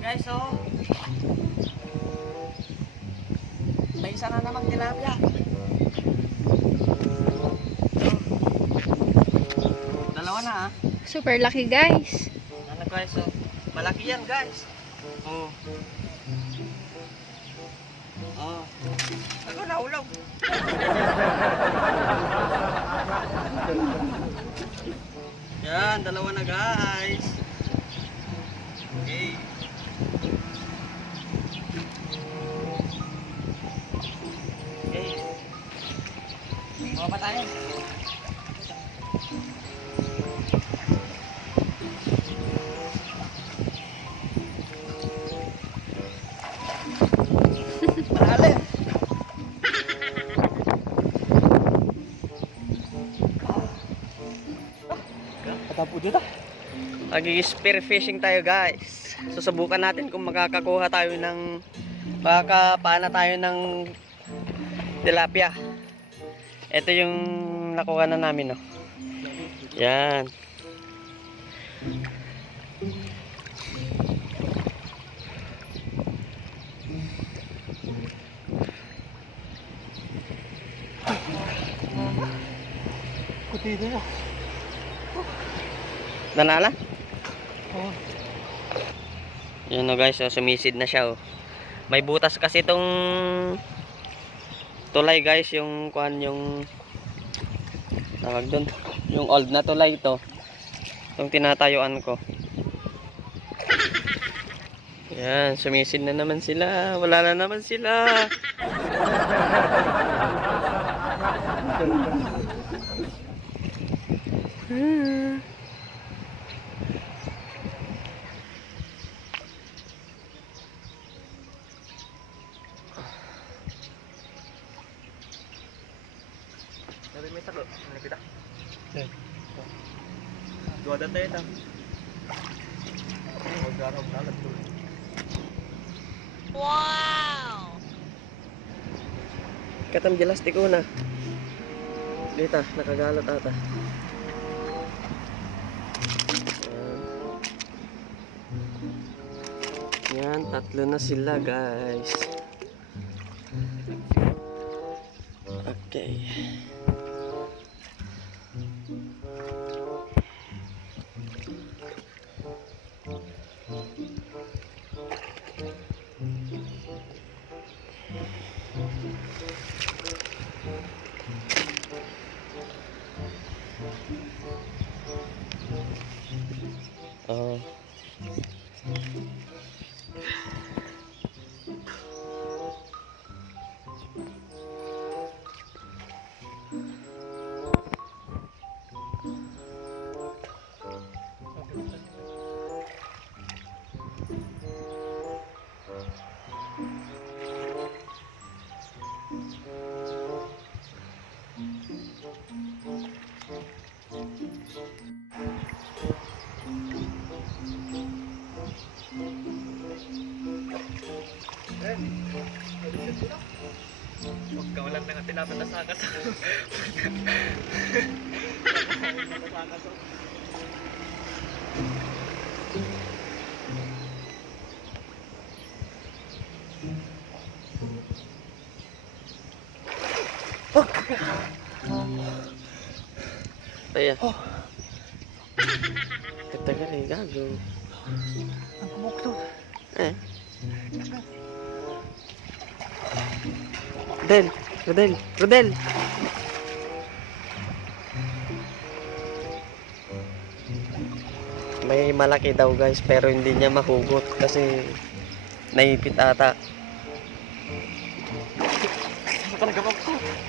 Guys, so may isa na namang tilapia. Dalawa na ah. Super lucky guys. Ano guys, so malaki yan guys. Oh. Oh. Ako nahulog. Yan, dalawa na guys. Okay. Okay. Mga pa tayo. Malalim. Katapo dito. Mag-spear fishing tayo guys. Susubukan natin kung makakakuha tayo ng makakapana tayo ng tilapia. Ito yung nakuha na namin, no. Yan. Kuti din ah. Nanala? Oo. Yan o guys, oh, sumisid na siya oh. May butas kasi itong tulay guys, yung kuhan, yung tawag doon, yung old na tulay ito. Itong tinatayuan ko. Yan, sumisid na naman sila. Wala na naman sila. Sabi may sako, ano kita? Dua data ito. Wow! Katam jelas ko na. Dito, nakagalat ata. Yan, tatlo na sila guys. Okay. Oh. Huwag ka walang nang tinapit na sakas. Ayan. Katagal eh, gago. Ang kumukto. Eh. Rodel. May malaki daw guys, pero hindi niya mahugot kasi naipit ata.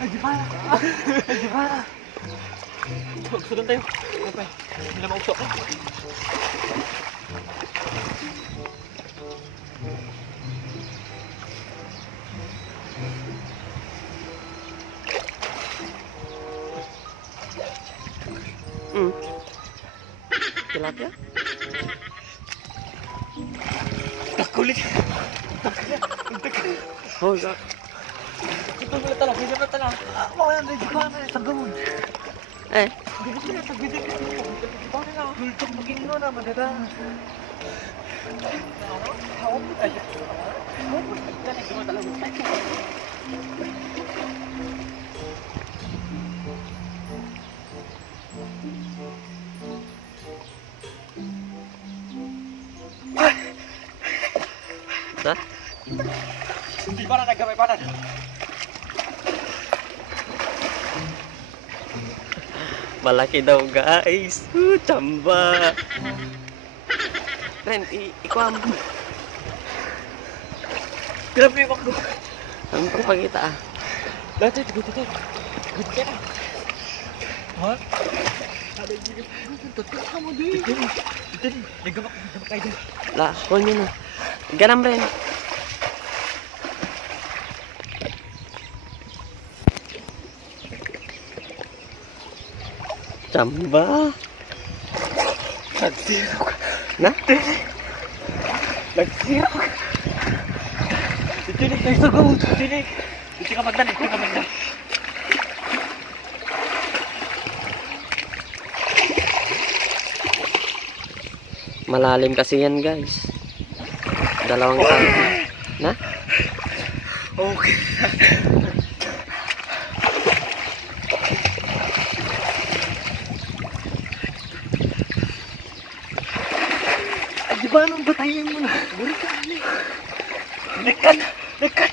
Ay, di ba? Magsudan tayo. Okay. Hindi na mausok. Tilapia? Kulit. Oh, sak. Ito mo tala, pwede mo tala. Wala na di ba na sa gawon. Eh, Di ba na tagbide ko. Di ba na kultok maging no na madada. Hawak mo tayo. Hawak mo tayo. Di ba tala mo tayo. sa? Di ba na nagkamay pa na? Malaki daw guys. Chamba. Ren, ikuha mo. Grabe yung ako. Ang pagpagita ah. Dati, tigit. Tigit ka na. Ha? Ada juga. Tetap kamu di. Itu digemak aja. Lah, kuha nyo na. Ganam Ren. Chamba. Nagsirok. Na? Nagsirok. Ditinig tayo sa gawin. Ditinig. Hindi ka magdan. Malalim kasi yan guys. Dalawang tangke. Na? Okay. Ay, di ba nung batayin mo na? Burikan na eh. Dekat.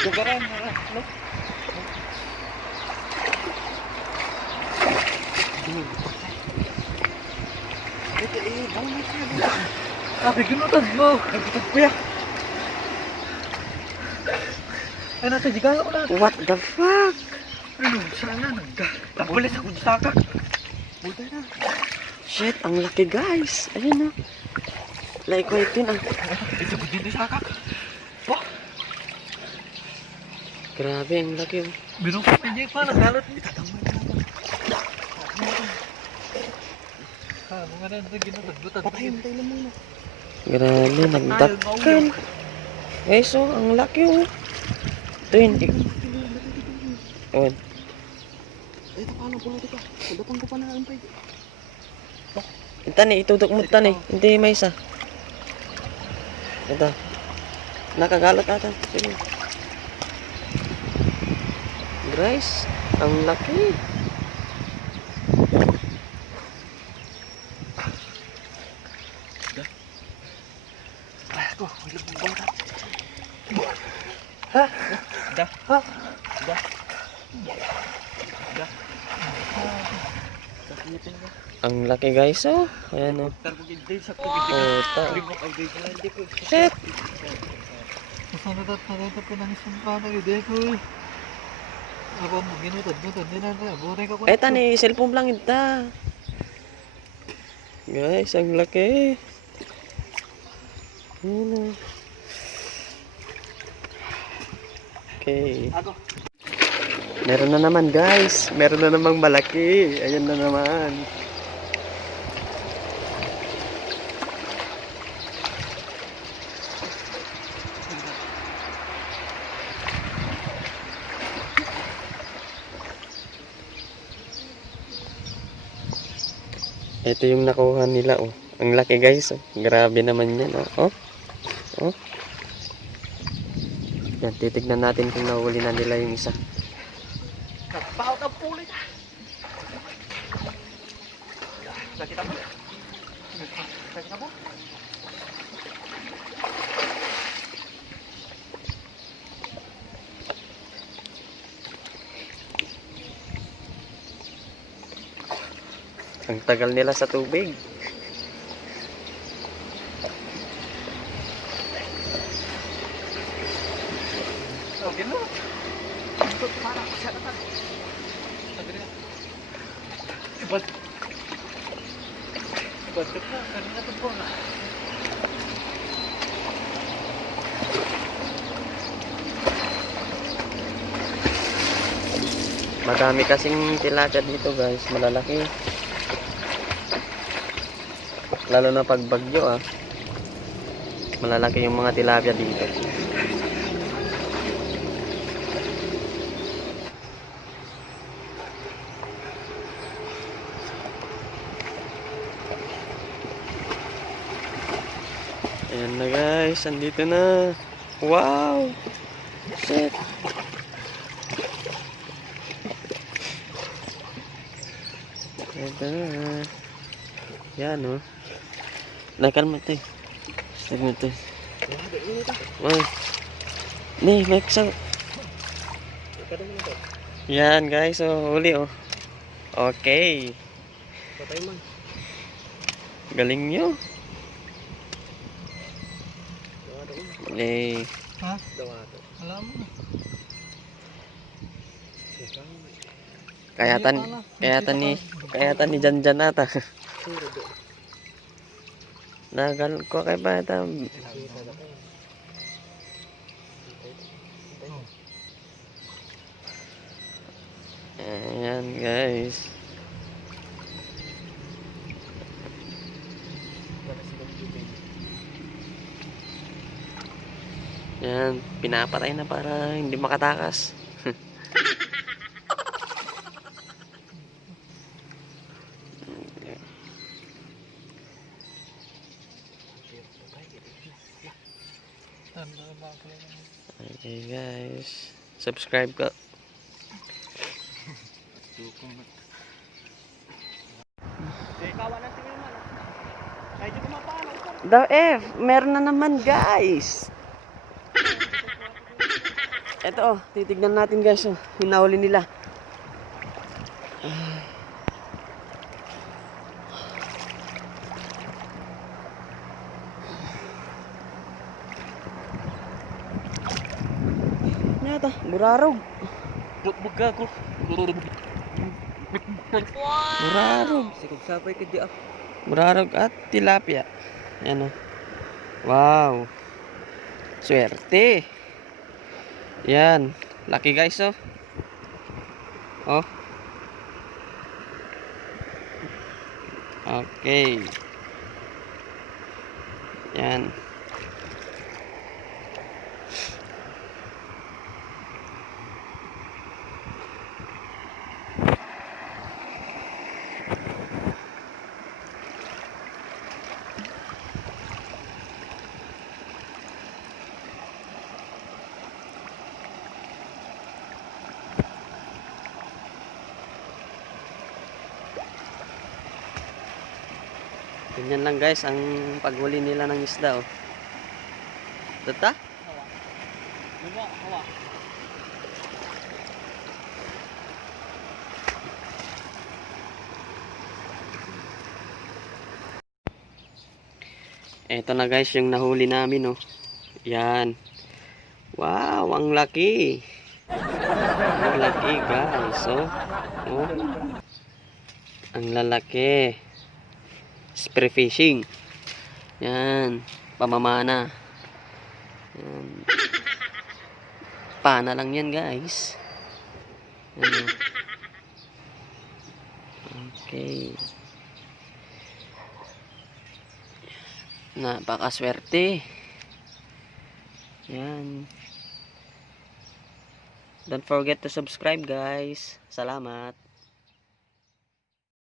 Gagaran na. No? Ito eh, bangit na. Sabi, ginutan mo. Nagbutan ko yan. Ay, natin, di kaya ko na. What the fuck? Ano, sana nagtampulis ako sa sakak. Buta na. Shit, ang laki guys. Ayun na. Like wait din ah. Ito ko din sa sakak. Po, Grabe, ang laki. Oh. binukot na niya pa. Naglalot niya. Tatamay na ako. Ha, mga nanda, ginutan. Patayin na muna. Grabe, nagdakkan. Guys, oh, ang laki oh. Ito yun. Ewan. Ito paano po natin ka? Pagdapang ko pa na ang pwede. Tani, itudok mo tani. Hindi may isa. Ito. Nakagalot ata. Sige. Guys, ang laki. Ay, ako. Wala mong bata. Ha? Da. Ha? Da. Da. Sakitin mo. Ang laki guys, oh. Ayan oh. Tarbugin din sa Ota. hindi ko. Shit. Sana natin po nang isang panag hindi ko eh. Ako mo ginutod, hindi na na. Buray ka ko. Eh, tani, cellphone lang ita. Guys, ang laki. Ayan oh. Okay. Ako. Meron na naman guys. Meron na namang malaki. Ayan na naman. Ito yung nakuha nila oh. Ang laki guys oh. Grabe naman yan oh. Oh. Yan, titignan natin kung nahuli na nila yung isa. Nagpaut ang pulit. Nakita mo? Nakita mo? Ang tagal nila sa tubig. Oh, gino. Ito para siya na. Sabi niya. Ibad. Ibad ka kanina to po na. Madami kasing tilapia dito guys, malalaki. Lalo na pag bagyo malalaki yung mga tilapia dito. Ayan na guys, andito na. Wow! Shit! Ito na. Yan Nakalma ito Nakalma ito. May isang. Yan guys, huli Okay. Patay man. Galing nyo. Ha? Dawato. Alam mo. Kayatan ni Janjan ata. Nagal ko kay bata. Ayan guys. Yan, pinapatay na para hindi makatakas. Okay guys, subscribe ka. Daw meron na naman guys. Ito titignan natin guys hinahuli nila. Nata, burarog. Burarog. Sikog sapay ka di Burarog at tilapia. Ayan Wow. Swerte. Yan. Laki guys Okay. Yan. Ganyan lang guys ang paghuli nila ng isda Data? Hawa. Ito na guys yung nahuli namin Yan. Wow, ang laki. Ang laki guys Ang lalaki. Spear fishing. Yan, pamamana. Yan. Pana lang yan guys. Yan Okay. Napakaswerte. Yan. Don't forget to subscribe guys. Salamat.